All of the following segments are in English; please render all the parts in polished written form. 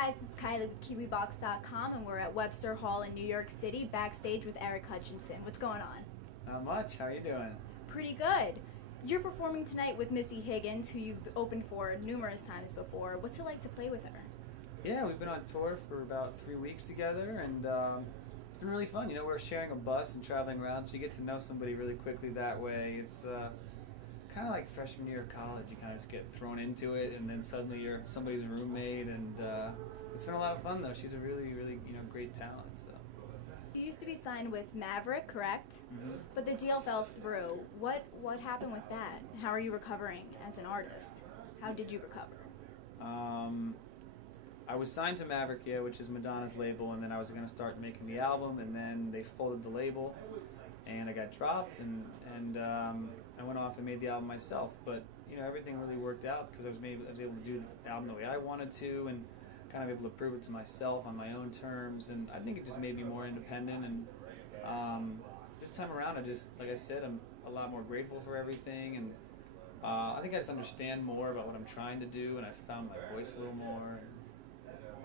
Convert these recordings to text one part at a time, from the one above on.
guys, it's Kylie with Kiwibox.com, and we're at Webster Hall in New York City, backstage with Eric Hutchinson. What's going on? Not much. How are you doing? Pretty good. You're performing tonight with Missy Higgins, who you've opened for numerous times before. What's it like to play with her? Yeah, we've been on tour for about 3 weeks together, and it's been really fun. You know, we're sharing a bus and traveling around, so you get to know somebody really quickly that way. It's kind of like freshman year of college. You kind of just get thrown into it, and then suddenly you're somebody's roommate, and it's been a lot of fun, though. She's a really, really, great talent. So. You used to be signed with Maverick, correct? Mm-hmm. But the deal fell through. What happened with that? How are you recovering as an artist? How did you recover? I was signed to Maverick, yeah, which is Madonna's label, and then I was going to start making the album, and then they folded the label, and I got dropped, and I went off and made the album myself. But everything really worked out because I was able to do the album the way I wanted to, and kind of able to prove it to myself on my own terms. And I think it just made me more independent. And this time around, like I said, I'm a lot more grateful for everything, and I think I just understand more about what I'm trying to do, and I found my voice a little more.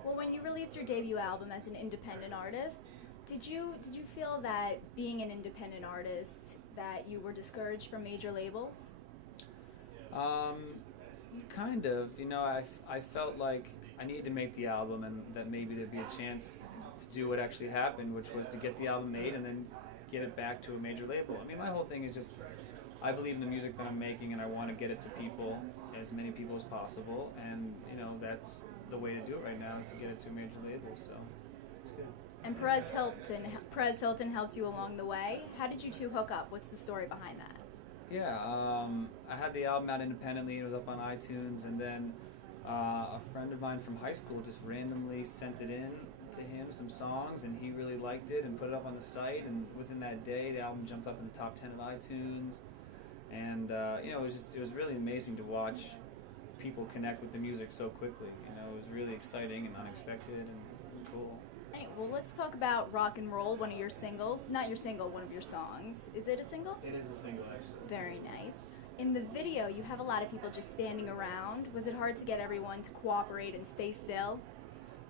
Well, when you released your debut album as an independent artist, did you feel that being an independent artist that you were discouraged from major labels? Kind of. I felt like I needed to make the album, and that maybe there'd be a chance to do what actually happened, which was to get the album made and then get it back to a major label. I mean, my whole thing is just, I believe in the music that I'm making, and I want to get it to people, as many people as possible, and that's the way to do it right now, is to get it to a major label. So it's good. And Perez Hilton helped you along the way. How did you two hook up? What's the story behind that? Yeah, I had the album out independently. It was up on iTunes, and then a friend of mine from high school just randomly sent it in to him, some songs, and he really liked it and put it up on the site. And within that day, the album jumped up in the top 10 of iTunes. And it was really amazing to watch people connect with the music so quickly. It was really exciting and unexpected and cool. Right, well, let's talk about Rock and Roll, one of your singles. Not your single, one of your songs. Is it a single? It is a single, actually. Very nice. In the video, you have a lot of people just standing around. Was it hard to get everyone to cooperate and stay still?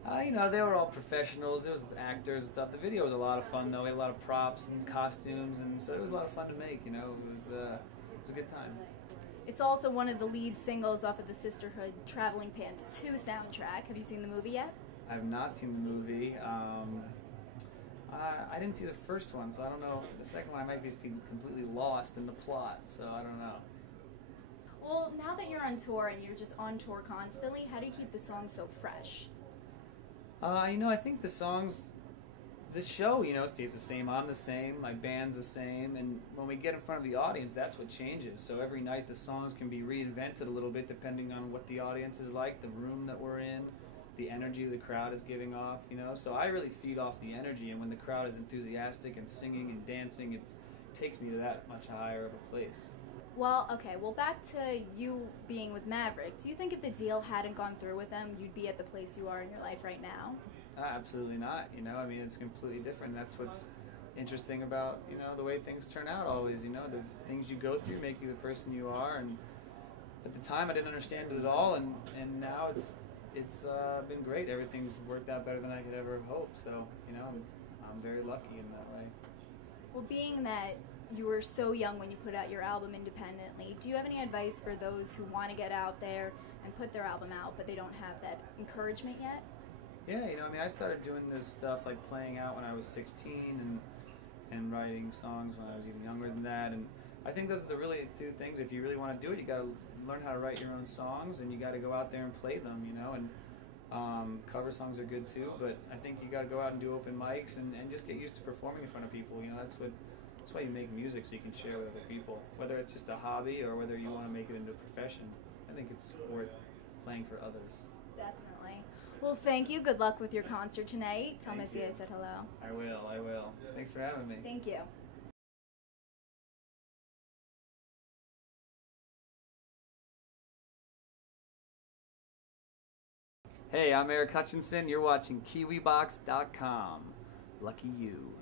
They were all professionals. It was actors and stuff. The video was a lot of fun, though. We had a lot of props and costumes, and so it was a lot of fun to make. It was a good time. It's also one of the lead singles off of the Sisterhood Traveling Pants 2 soundtrack. Have you seen the movie yet? I have not seen the movie. I didn't see the first one, so I don't know. The second one, I might be completely lost in the plot, so I don't know. Well, now that you're on tour and you're just on tour constantly, how do you keep the songs so fresh? I think the songs, the show, stays the same. I'm the same. My band's the same. And when we get in front of the audience, that's what changes. So every night the songs can be reinvented a little bit depending on what the audience is like, the room that we're in, the energy the crowd is giving off, So I really feed off the energy, and when the crowd is enthusiastic and singing and dancing, it takes me to that much higher of a place. Well, okay, back to you being with Maverick. Do you think if the deal hadn't gone through with them, you'd be at the place you are in your life right now? Absolutely not. It's completely different. That's what's interesting about, the way things turn out always. The things you go through make you the person you are. And at the time, I didn't understand it at all, and now it's been great. Everything's worked out better than I could ever have hoped. So, I'm very lucky in that way. Well, being that you were so young when you put out your album independently, do you have any advice for those who want to get out there and put their album out, but they don't have that encouragement yet? Yeah, I started doing this stuff like playing out when I was 16 and writing songs when I was even younger than that. And I think those are the really two things. If you really want to do it, you got to learn how to write your own songs, and you got to go out there and play them, and cover songs are good too, but I think you got to go out and do open mics and just get used to performing in front of people. That's why you make music, so you can share with other people, whether it's just a hobby or whether you want to make it into a profession. I think it's worth playing for others. Definitely. Well, thank you. Good luck with your concert tonight. Tell Missy I said hello. I will. Thanks for having me. Thank you. Hey, I'm Eric Hutchinson. You're watching Kiwibox.com. Lucky you.